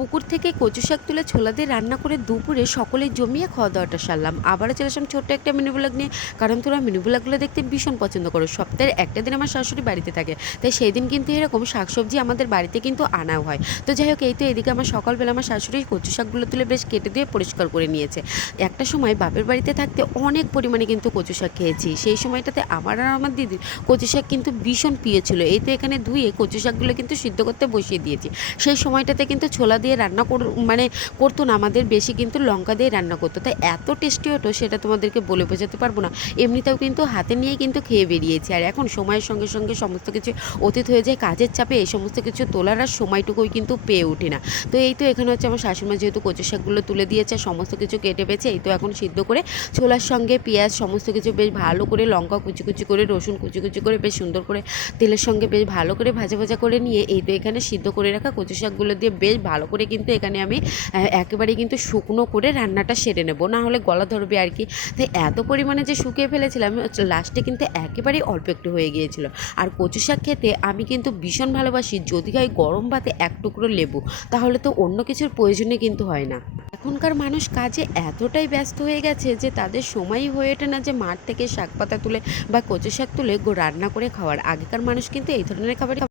পুকুর থেকে কচু শাক তুলে ছোলা দিয়ে রান্না করে দুপুরে সকলে জমিয়ে খাওয়া দাওয়াটা সারলাম। আবারও চলে আসলাম ছোট্ট একটা মিনি ব্লগ নিয়ে, কারণ তোমরা মিনি ব্লগগুলো দেখতে ভীষণ পছন্দ করো। সপ্তাহের একটা দিন আমার শাশুড়ি বাড়িতে থাকে, তাই সেই দিন কিন্তু এরকম শাকসবজি আমাদের বাড়িতে কিন্তু আনাও হয়। তো যাই হোক, এই তো এদিকে আমার সকালবেলা আমার শাশুড়ি কচু শাকগুলো তুলে বেশ কেটে দিয়ে পরিষ্কার করে নিয়েছে। একটা সময় বাপের বাড়িতে থাকতে অনেক পরিমাণে কিন্তু কচু শাক খেয়েছি। সেই সময়টাতে আমার আর আমার দিদির কচু শাক কিন্তু ভীষণ প্রিয় ছিল। এই তো এখানে ধুয়ে কচু শাকগুলো কিন্তু সিদ্ধ করতে বসিয়ে দিয়েছি। সেই সময়টাতে কিন্তু ছোলা দিয়ে রান্না করতো না, আমাদের বেশি কিন্তু লঙ্কা দিয়ে রান্না করতো, তাই এত টেস্টি হতো সেটা তোমাদেরকে বলে বোঝাতে পারবো না। এমনিতেও কিন্তু হাতে নিয়েই কিন্তু খেয়ে বেরিয়েছি। আর এখন সময়ের সঙ্গে সঙ্গে সমস্ত কিছু অতীত হয়ে যায়, কাজের চাপে এই সমস্ত কিছু তোলার আর সময়টুকুই কিন্তু পেয়ে উঠি না। তো এই তো এখানে হচ্ছে আমার শাশুড়িমা যেহেতু কচু শাকগুলো তুলে দিয়েছে, সমস্ত কিছু কেটে বেছে এই তো এখন সিদ্ধ করে ছোলার সঙ্গে পেঁয়াজ সমস্ত কিছু বেশ ভালো করে, লঙ্কা কুচি কুচি করে, রসুন কুচি কুচি করে বেশ সুন্দর করে তেলের সঙ্গে বেশ ভালো করে ভাজা ভাজা করে নিয়ে এই তো এখানে সিদ্ধ করে রাখা কচু শাকগুলো দিয়ে বেশ ভালো করে কিন্তু এখানে আমি একেবারে কিন্তু শুকনো করে রান্নাটা সেরে নেব, না হলে গলা ধরবে আর কি। তাই এত পরিমাণে যে শুকিয়ে ফেলেছিলাম, লাস্টে কিন্তু একেবারেই অল্প একটু হয়ে গিয়েছিল। আর কচু শাক খেতে আমি কিন্তু ভীষণ ভালোবাসি, যদি হয় গরম ভাতে এক টুকরো লেবু, তাহলে তো অন্য কিছুর প্রয়োজনে কিন্তু হয় না। এখনকার মানুষ কাজে এতটাই ব্যস্ত হয়ে গেছে যে তাদের সময়ই হয়ে ওঠে না যে মাঠ থেকে শাক পাতা তুলে বা কচু শাক তুলে রান্না করে খাওয়ার। আগেকার মানুষ কিন্তু এই ধরনের খাবার